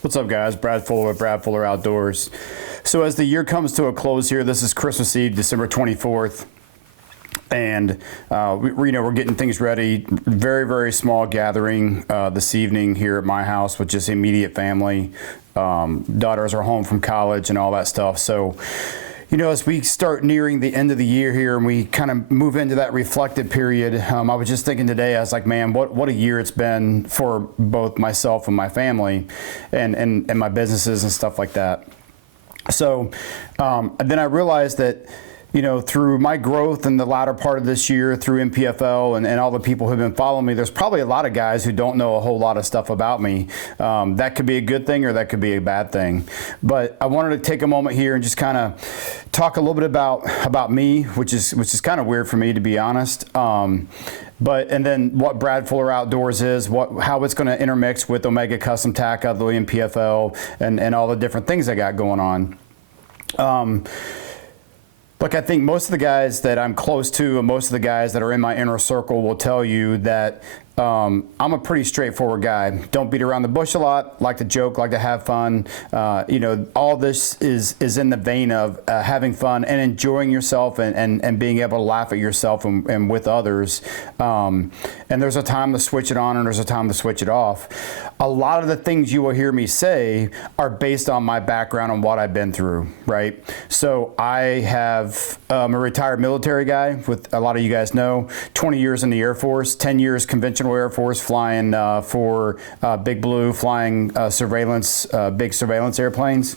What's up, guys? Brad Fuller with Brad Fuller Outdoors. So as the year comes to a close here, this is Christmas Eve, December 24th. And we're getting things ready. Very, very small gathering this evening here at my house with just immediate family. Daughters are home from college and all that stuff. So, as we start nearing the end of the year here and we kind of move into that reflective period, I was just thinking today, I was like, man, what a year it's been for both myself and my family and my businesses and stuff like that. So then I realized that, through my growth in the latter part of this year through MPFL and all the people who've been following me, there's probably a lot of guys who don't know a whole lot of stuff about me. That could be a good thing or that could be a bad thing. But I wanted to take a moment here and just kind of talk a little bit about me, which is kind of weird for me, to be honest. And then what Brad Fuller Outdoors is, how it's going to intermix with Omega Custom Tack of the MPFL and all the different things I got going on. Look, I think most of the guys that I'm close to and most of the guys that are in my inner circle will tell you that I'm a pretty straightforward guy. Don't beat around the bush a lot, like to joke, like to have fun. All this is in the vein of having fun and enjoying yourself and being able to laugh at yourself and with others. And there's a time to switch it on and there's a time to switch it off. A lot of the things you will hear me say are based on my background and what I've been through, right? So I'm a retired military guy, with a lot of you guys know, 20 years in the Air Force, 10 years conventional Air Force flying for Big Blue, flying big surveillance airplanes.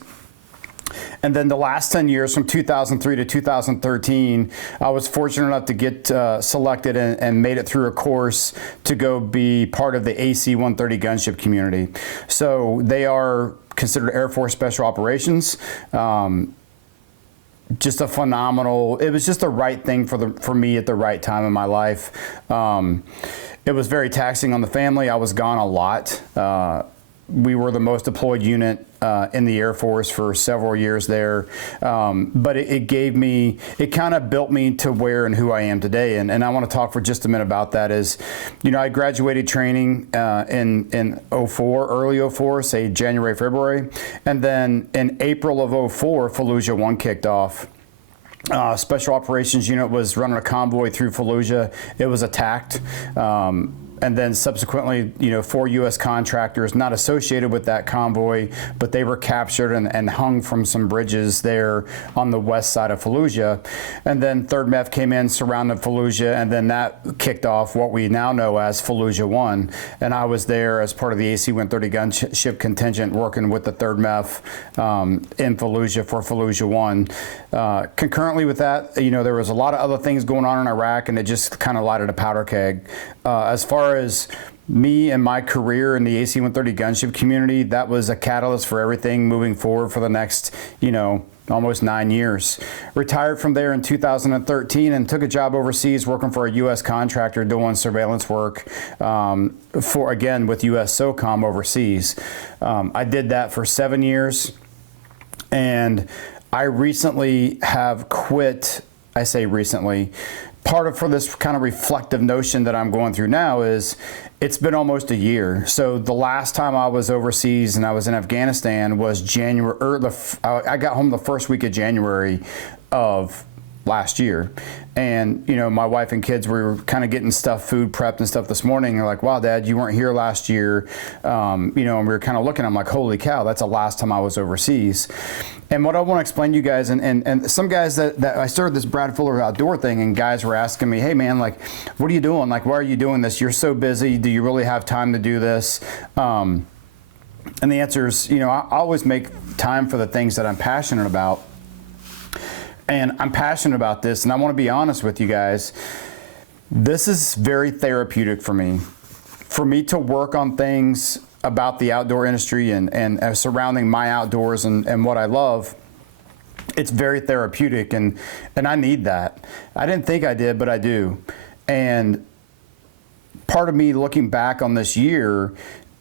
And then the last 10 years, from 2003 to 2013, I was fortunate enough to get selected and made it through a course to go be part of the AC-130 gunship community. So they are considered Air Force Special Operations. Just a phenomenal, it was just the right thing for me at the right time in my life. It was very taxing on the family. I was gone a lot. We were the most deployed unit in the Air Force for several years there. But it kind of built me to where and who I am today. And I want to talk for just a minute about that is, I graduated training in 04, early 04, say January, February. And then in April of 04, Fallujah 1 kicked off. Special Operations Unit was running a convoy through Fallujah. It was attacked. And then subsequently, 4 U.S. contractors not associated with that convoy, but they were captured and hung from some bridges there on the west side of Fallujah. And then 3rd MEF came in, surrounded Fallujah, and then that kicked off what we now know as Fallujah 1. And I was there as part of the AC-130 gunship contingent working with the 3rd MEF in Fallujah for Fallujah 1. Concurrently with that, there was a lot of other things going on in Iraq, and it just kind of lighted a powder keg. As far as me and my career in the AC-130 gunship community, that was a catalyst for everything moving forward for the next, almost 9 years. Retired from there in 2013 and took a job overseas working for a U.S. contractor doing surveillance work with U.S. SOCOM overseas. I did that for 7 years, and I recently have quit. I say recently. For this kind of reflective notion that I'm going through now is it's been almost a year. So the last time I was overseas and I was in Afghanistan was January. I got home the first week of January of last year. And, my wife and kids, we were kind of getting food prepped and stuff this morning. They're like, wow, Dad, you weren't here last year. And we were kind of looking, I'm like, holy cow, that's the last time I was overseas. And what I want to explain to you guys, and some guys that I started this Brad Fuller Outdoor thing, and guys were asking me, hey man, like, what are you doing? Like, why are you doing this? You're so busy. Do you really have time to do this? And the answer is, I always make time for the things that I'm passionate about. And I'm passionate about this, and I want to be honest with you guys. This is very therapeutic for me. For me to work on things about the outdoor industry and surrounding my outdoors and what I love, it's very therapeutic, and I need that. I didn't think I did, but I do. And part of me looking back on this year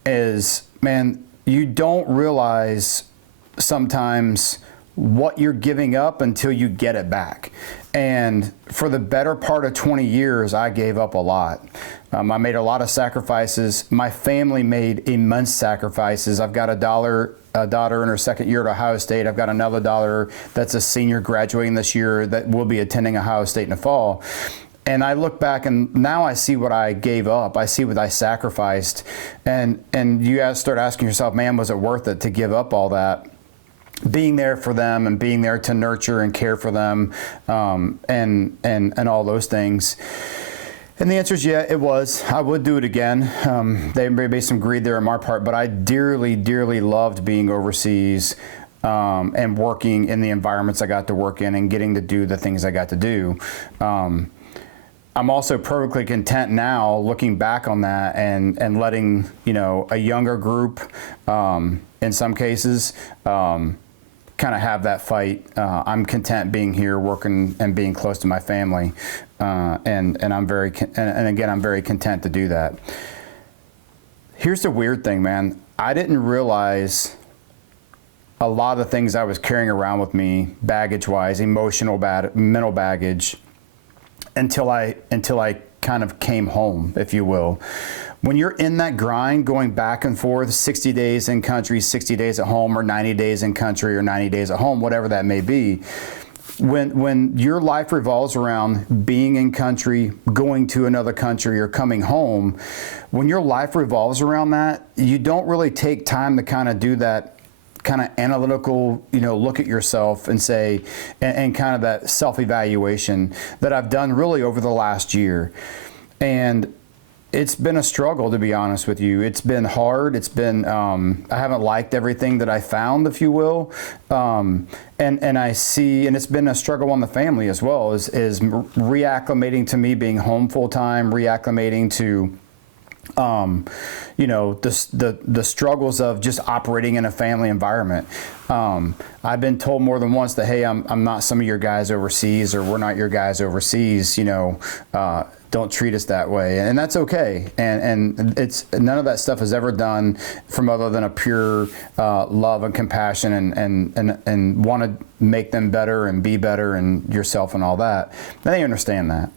is, man, you don't realize sometimes what you're giving up until you get it back. And for the better part of 20 years, I gave up a lot. I made a lot of sacrifices. My family made immense sacrifices. I've got a daughter in her second year at Ohio State. I've got another daughter that's a senior graduating this year that will be attending Ohio State in the fall. And I look back and now I see what I gave up. I see what I sacrificed. And you guys start asking yourself, man, was it worth it to give up all that? Being there for them and being there to nurture and care for them, and all those things. And the answer is yeah, it was. I would do it again. There may be some greed there on my part, but I dearly, dearly loved being overseas and working in the environments I got to work in and getting to do the things I got to do. I'm also perfectly content now looking back on that and letting, a younger group, in some cases, kind of have that fight. I'm content being here, working and being close to my family, and I'm very content to do that. Here's the weird thing, man. I didn't realize a lot of the things I was carrying around with me, baggage-wise, mental baggage, until I kind of came home, if you will. When you're in that grind, going back and forth, 60 days in country, 60 days at home, or 90 days in country, or 90 days at home, whatever that may be, when your life revolves around being in country, going to another country, or coming home, when your life revolves around that, you don't really take time to kind of do that kind of analytical, look at yourself and say, and kind of that self-evaluation that I've done really over the last year. And it's been a struggle, to be honest with you. It's been hard. It's been, I haven't liked everything that I found, if you will. And I see, and it's been a struggle on the family as well, is reacclimating to me being home full time, reacclimating to, the struggles of just operating in a family environment. I've been told more than once that, hey, I'm not some of your guys overseas, or we're not your guys overseas, don't treat us that way. And that's okay. And it's none of that stuff is ever done from other than a pure love and compassion and want to make them better and be better and yourself and all that. They understand that.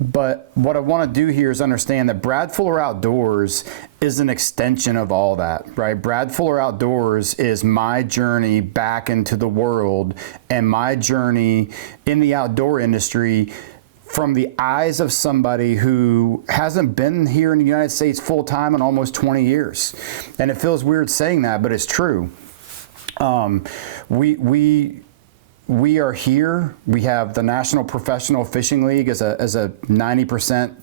But what I want to do here is understand that Brad Fuller Outdoors is an extension of all that, right? Brad Fuller Outdoors is my journey back into the world and my journey in the outdoor industry from the eyes of somebody who hasn't been here in the United States full time in almost 20 years. And it feels weird saying that, but it's true. We are here. We have the National Professional Fishing League as a 90%,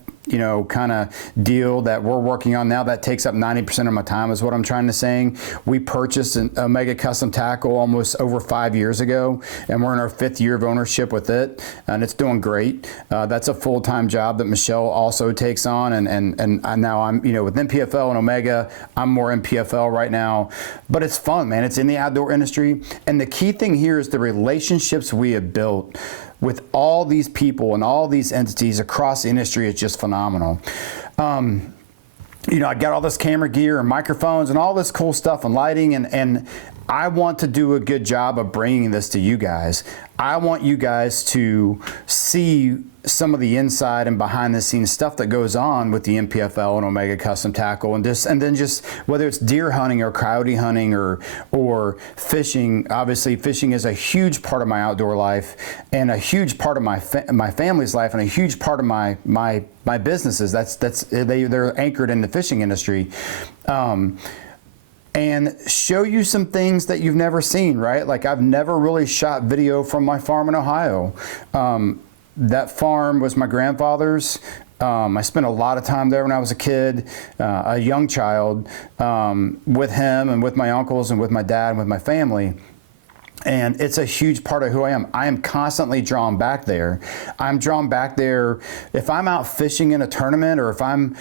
kind of deal that we're working on now. That takes up 90% of my time, is what I'm trying to say. We purchased an Omega Custom Tackle almost over 5 years ago, and we're in our 5th year of ownership with it, and it's doing great. That's a full-time job that Michelle also takes on, and now I'm, with NPFL and Omega, I'm more NPFL right now, but it's fun, man. It's in the outdoor industry, and the key thing here is the relationships we have built with all these people and all these entities across the industry is just phenomenal. I got all this camera gear and microphones and all this cool stuff and lighting, and I want to do a good job of bringing this to you guys. I want you guys to see some of the inside and behind the scenes stuff that goes on with the NPFL and Omega Custom Tackle, and then just whether it's deer hunting or coyote hunting or fishing. Obviously, fishing is a huge part of my outdoor life and a huge part of my family's life and a huge part of my businesses. They're anchored in the fishing industry. And show you some things that you've never seen, right? Like, I've never really shot video from my farm in Ohio. That farm was my grandfather's. I spent a lot of time there when I was a kid, a young child, with him and with my uncles and with my dad and with my family. And it's a huge part of who I am. I am constantly drawn back there. I'm drawn back there if I'm out fishing in a tournament, or if I'm,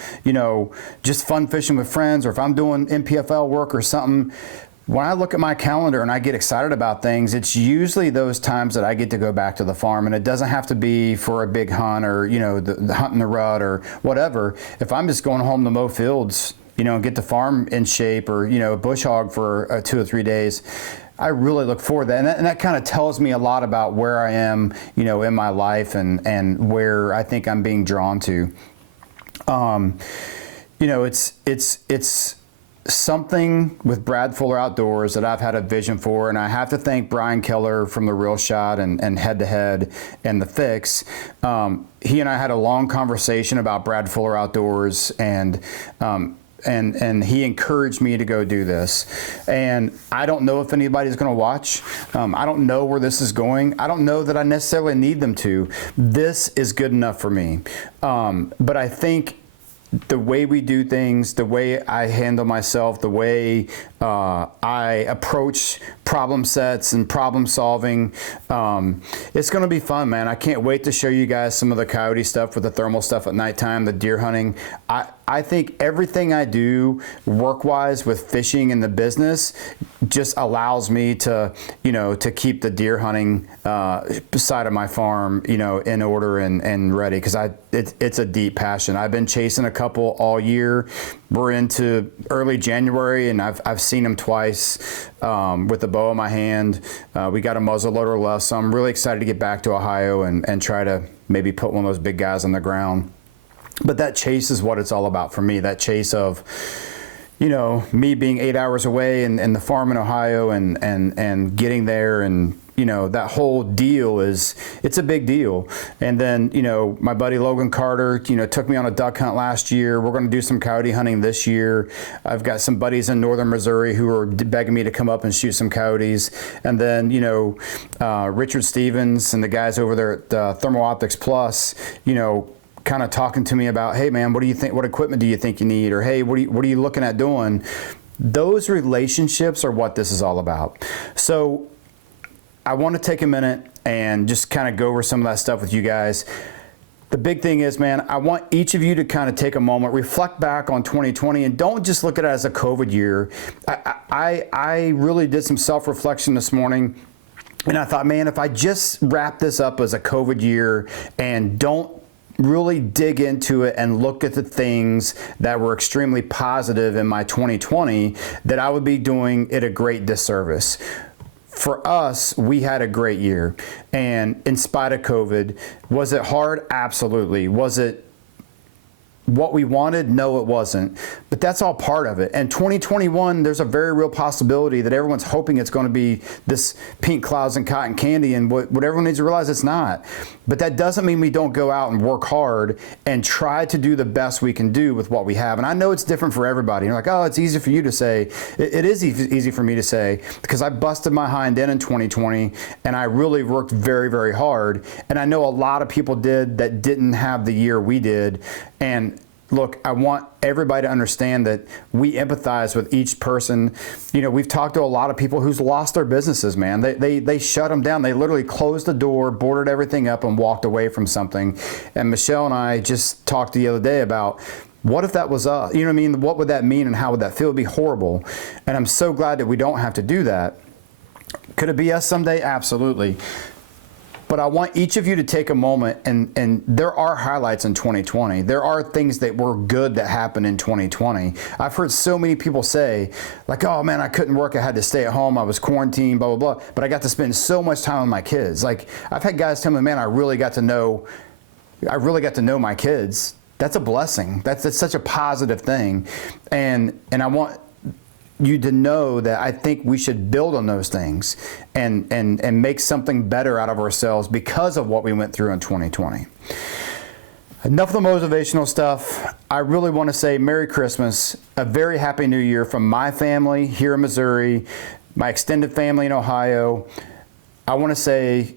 just fun fishing with friends, or if I'm doing NPFL work or something. When I look at my calendar and I get excited about things, it's usually those times that I get to go back to the farm. And it doesn't have to be for a big hunt or, the hunt in the rut or whatever. If I'm just going home to mow fields, and get the farm in shape, or, bush hog for 2 or 3 days, I really look forward to that. And that kind of tells me a lot about where I am, in my life and where I think I'm being drawn to. It's something with Brad Fuller Outdoors that I've had a vision for, and I have to thank Brian Keller from The Real Shot and Head to Head and The Fix. He and I had a long conversation about Brad Fuller Outdoors, and he encouraged me to go do this. And I don't know if anybody's going to watch. I don't know where this is going. I don't know that I necessarily need them to. This is good enough for me. But I think the way we do things, the way I handle myself, the way I approach problem sets and problem solving, it's going to be fun, man. I can't wait to show you guys some of the coyote stuff with the thermal stuff at nighttime, the deer hunting. I think everything I do work-wise with fishing in the business just allows me to, to keep the deer hunting side of my farm, in order and ready, because it's a deep passion. I've been chasing a couple all year. We're into early January, and I've seen them twice with the bow in my hand. We got a muzzleloader left, so I'm really excited to get back to Ohio and try to maybe put one of those big guys on the ground. But that chase is what it's all about for me, that chase of, me being 8 hours away and the farm in Ohio and getting there, and, that whole deal it's a big deal. And then, my buddy Logan Carter, took me on a duck hunt last year. We're going to do some coyote hunting this year. I've got some buddies in northern Missouri who are begging me to come up and shoot some coyotes. And then, Richard Stevens and the guys over there at Thermal Optics Plus, kind of talking to me about, hey man, what do you think? What equipment do you think you need? Or hey, what are you looking at doing? Those relationships are what this is all about. So I want to take a minute and just kind of go over some of that stuff with you guys. The big thing is, man, I want each of you to kind of take a moment, reflect back on 2020, and don't just look at it as a COVID year. I really did some self-reflection this morning. And I thought, man, if I just wrap this up as a COVID year and don't really dig into it and look at the things that were extremely positive in my 2020, that I would be doing it a great disservice. For us, we had a great year, and in spite of COVID, was it hard? Absolutely. Was it what we wanted? No, it wasn't. But that's all part of it. And 2021, there's a very real possibility that everyone's hoping it's going to be this pink clouds and cotton candy, and what everyone needs to realize it's not. But that doesn't mean we don't go out and work hard and try to do the best we can do with what we have. And I know it's different for everybody. You're like, oh, it's easy for you to say. It is easy for me to say, because I busted my hind end in 2020, and I really worked very, very hard. And I know a lot of people did that didn't have the year we did. And look, I want everybody to understand that we empathize with each person. We've talked to a lot of people who's lost their businesses, man. They shut them down. They literally closed the door, boarded everything up, and walked away from something. And Michelle and I just talked the other day about, what if that was us? You know what I mean? What would that mean, and how would that feel? It would be horrible. And I'm so glad that we don't have to do that. Could it be us someday? Absolutely. But I want each of you to take a moment, and there are highlights in 2020. There are things that were good that happened in 2020. I've heard so many people say, like, oh man, I couldn't work, I had to stay at home, I was quarantined, blah, blah, blah. But I got to spend so much time with my kids. Like, I've had guys tell me, man, I really got to know my kids. That's a blessing. That's such a positive thing. And I want you to know that I think we should build on those things and make something better out of ourselves because of what we went through in 2020. Enough of the motivational stuff. I really want to say Merry Christmas, a very Happy New Year from my family here in Missouri, my extended family in Ohio. I want to say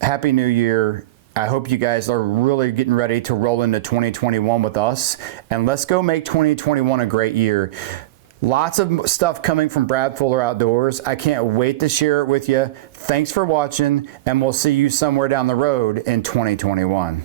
Happy New Year. I hope you guys are really getting ready to roll into 2021 with us, and let's go make 2021 a great year. Lots of stuff coming from Brad Fuller Outdoors. I can't wait to share it with you. Thanks for watching, and we'll see you somewhere down the road in 2021.